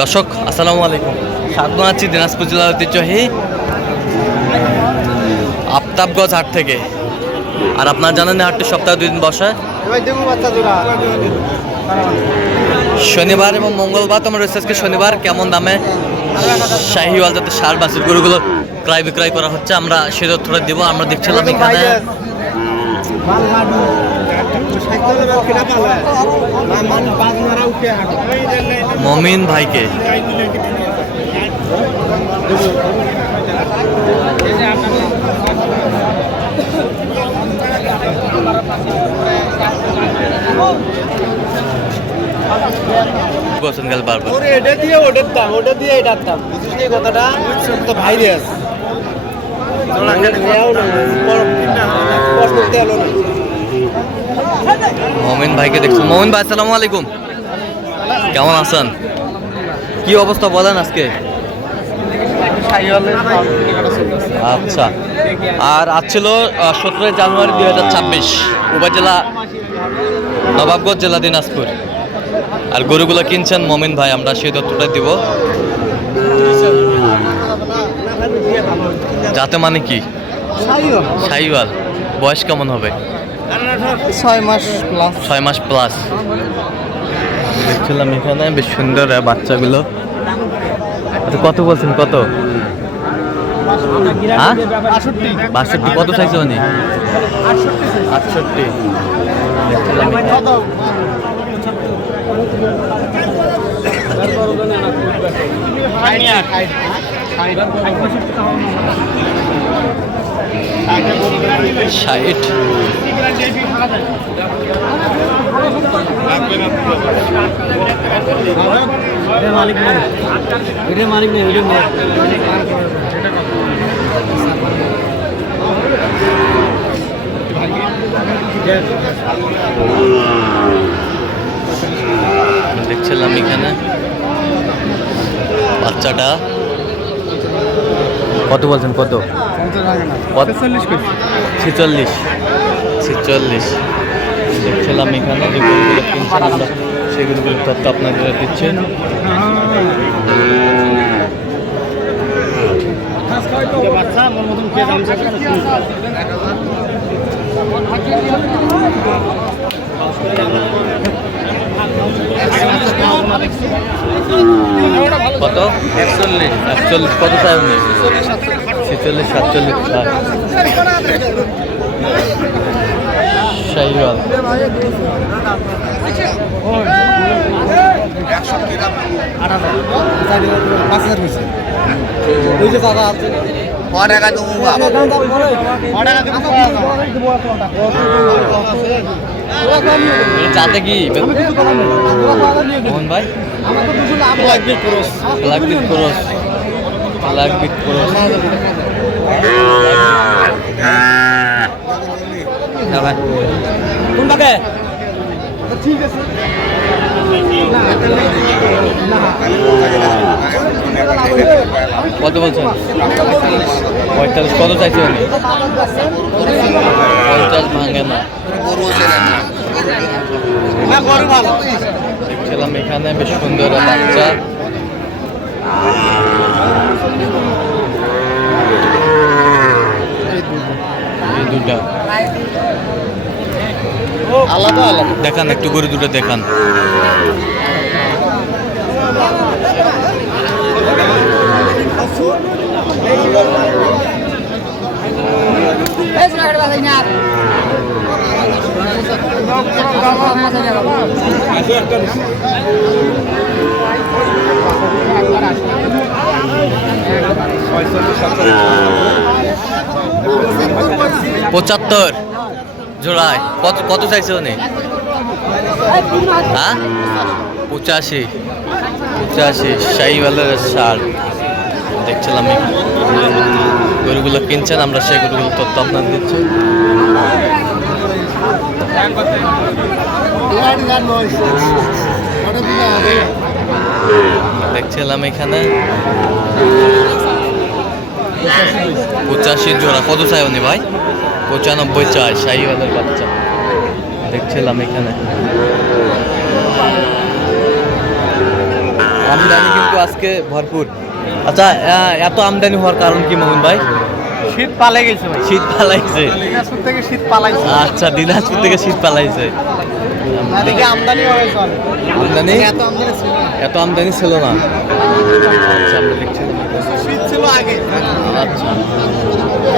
দর্শক, আসসালামু আলাইকুম। স্বাগত আছি দিনাজপুর জেলার ঐতিহ্যহী আফতাবগঞ্জ হাট থেকে। আর আপনার জানেন হাটটি সপ্তাহে দুই দিন বসে। শনিবার এবং মঙ্গলবার, তোমার রয়েছে আজকে শনিবার, কেমন দামে শাহিওয়াল যাতে সার, বাসির গরুগুলো ক্রয় বিক্রয় করা হচ্ছে, আমরা সে তথ্যটা দেবো, আমরা দেখছিলাম এখানে। মমিন ভাইকে বলছেন বারবার ওরে এটা দিয়ে ওটার দাম ওটা দিয়ে এটার দাম বুঝিস নি কথাটা তো ভাইরাস মমিন ভাইকে দেখছি। মমিন ভাই, আসসালামু আলাইকুম। কেমন আছেন? কি অবস্থা বলেন আজকে? আচ্ছা। আর আজ ছিল সতেরোই জানুয়ারি দুই হাজার ছাব্বিশ, উপজেলা নবাবগঞ্জ জেলা দিনাজপুর। আর গরুগুলো কিনছেন মমিন ভাই, আমরা সেই তথ্যটা দিব। যাতে মানে কি? সাইওয়াল। বয়স কেমন হবে? ছয় মাস প্লাস ছয় মাস প্লাস দেখছিলাম এখানে, বেশ সুন্দর বাচ্চাগুলো। আচ্ছা কত বলছেন, কত? হ্যাঁ? বাষট্টি, কত চাইছে উনি? আটষট্টি। ষাট। এটা মালিক নেই দেখছিলাম এখানে। বাচ্চাটা। কত বলছেন কত? কত ছেচল্লিশ। ছেচল্লিশ। দেখছিলাম এখানে যে গরুগুলো কিনছেন আমরা সেই গরুগুলোর তথ্য আপনাদের দিচ্ছে বাচ্চা আমার মতন কে দাম কত? একচল্লিশ একচল্লিশ কত চাই ছেচল্লিশ সাতচল্লিশ চাই শাহিওয়াল। পাঁচ হাজার ওই যে দাদা আছে টাকা দেবো যাতে কি? মোহন ভাই? লাগবে ক্রস লাগবে ক্রস হ্যাঁ ভাই কোনটাকে? কত বলছেন? পঁয়তাল্লিশ। কত চাইছে পঞ্চাশ ভাঙে না। দেখছিলাম এখানে বেশ সুন্দর বাচ্চা। দুটা। আলাদা আলাদা। দেখান একটু গরু দুটো দেখান। পঁচাত্তর। জোড়ায় কত কত চাইছে উনি? হ্যাঁ? পঁচাশি। পঁচাশি শাহিওয়ালের সার দেখছিলাম এখানে। গরুগুলো কিনছেন, আমরা সেই গরুগুলো তথ্য আপনার দিচ্ছি। দেখছিলাম এখানে। পঁচাশি জোড়া। কত চাই উনি ভাই? পঁচানব্বই চাই শাহিওয়ালের বাচ্চা। দেখছিলাম এখানে। আমদানি কিন্তু আজকে ভরপুর। আচ্ছা এত আমদানি হওয়ার কারণ কি মোহন ভাই? শীত পালে গেছে ভাই। শীত পালাইছে। দিনাজপুর থেকে শীত পালাইছে। আচ্ছা দিনাজপুর থেকে শীত পালাইছে। আমদানি আমদানি? এত আমদানি ছিল না। এত আমদানি ছিল না। আচ্ছা আমরা দেখছি। শীত ছিল আগে। আচ্ছা।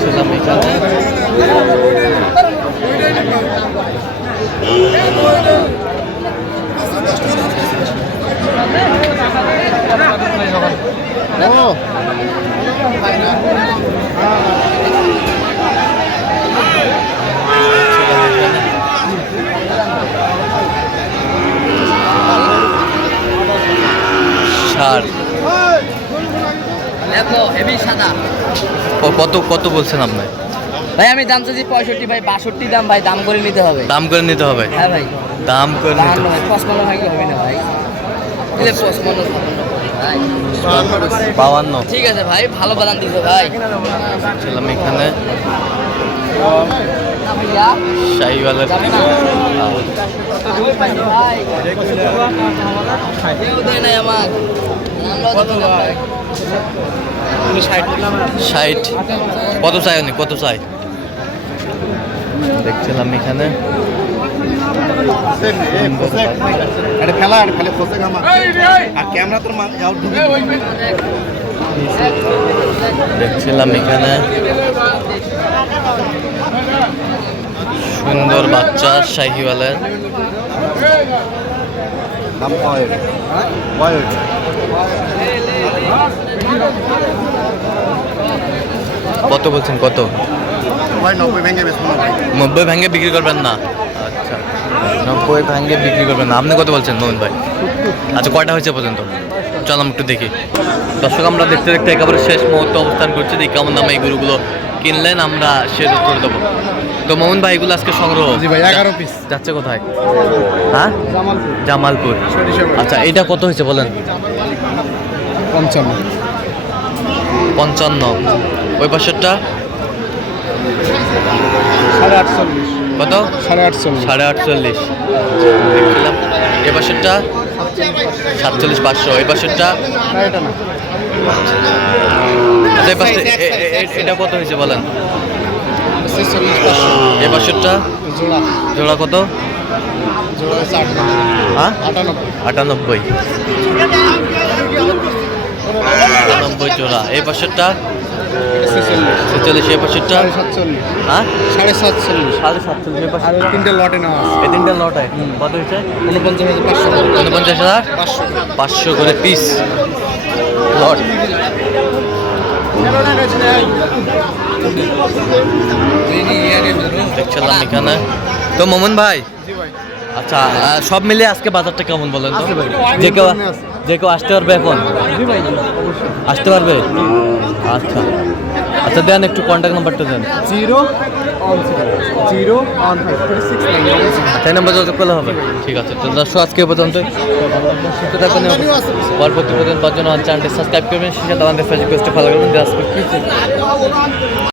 ছিলাম এখানে ছিলাম এখানে সার দেখো হেভি সাদা ক- কত কত বলছেন আপনি? ভাই আমি দাম চাচ্ছি পঁয়ষট্টি ভাই বাষট্টি দাম ভাই দাম করে নিতে হবে। দাম করে নিতে হবে? হ্যাঁ ভাই। দাম করে নিতে হবে। পঁচপান্ন ভাই কি হবে না ভাই। বাউান্ন ঠিক আছে ভাই ভালো বাদাম দিবে ভাই। ছিলাম এখানে। শাহিওয়ালের দেয় নাই আমার ষাট। কত চাই উনি? কত চাই? দেখছিলাম এখানে। দেখছিলাম এখানে। সুন্দর বাচ্চা শাহিওয়ালের। দাম কত বলছেন কত? ভাই নব্বই ভেঙে বেশ নব্বই ভেঙে বিক্রি করবেন না? আচ্ছা। নব্বই ভেঙে বিক্রি করবেন না। আপনি কত বলছেন মোহন ভাই? আচ্ছা কয়টা হয়েছে পর্যন্ত? চলো আমি একটু দেখি। দর্শক আমরা দেখতে দেখতে একেবারে শেষ মুহূর্তে অবস্থান করছি। দেখি কেমন দামে এই গরুগুলো কিনলেন আমরা শেষ করে দেবো। তো মোহন ভাই এগুলো আজকে সংগ্রহ। জি ভাই, 11 piece। যাচ্ছে কোথায়? হ্যাঁ? জামালপুর। আচ্ছা এটা কত হয়েছে বলেন? পঞ্চান্ন। পঞ্চান্ন। ওই পাশেরটা? সাড়ে আটচল্লিশ। কত? সাড়ে আটচল্লিশ। সাড়ে আটচল্লিশ। দেখছিলাম এ পাশেরটা? সাতচল্লিশ পাঁচশো। এই পাশেরটা? না এটা না। আচ্ছা এ- এ- এ- এটা কত হয়েছে বলেন? ছেচল্লিশ পাঁচশো জোড়া। জোড়া কত? জোড়া হচ্ছে হ্যাঁ? আটানব্বই। আটানব্বই। আটানব্বই জোড়া। এই পাশেরটা ছেচল্লিশ এই সাড়ে সাতচল্লিশ। হ্যাঁ? সাড়ে সাতচল্লিশ। সাড়ে সাতচল্লিশ এই পাশে তিনটে লটে নেওয়া আছে। এই তিনটা লটায় কত হয়েছে? উনপঞ্চাশ হাজার পাঁচশো উনপঞ্চাশ হাজার? পাঁচশো পাঁচশো করে পিস লট। দেখছিলাম এখানে। তো মোমন ভাই আচ্ছা সব মিলিয়ে আজকে বাজারটা কেমন বলেন তো? যে কেউ যে কেউ আসতে পারবে এখন? আসতে পারবে? আচ্ছা। আচ্ছা দেন একটু কন্ট্যাক্ট নাম্বারটা দেন। জিরো তাই নাম্বার যোগাযোগ করলে হবে। ঠিক আছে তো দর্শক আজকে পর্যন্ত। পরবর্তী পর্যন্ত পাঁচজন চ্যানেলটি সাবস্ক্রাইব করবেন। সেটা আমাদের ফেসবুক পেজটি ফলো করবেন। কি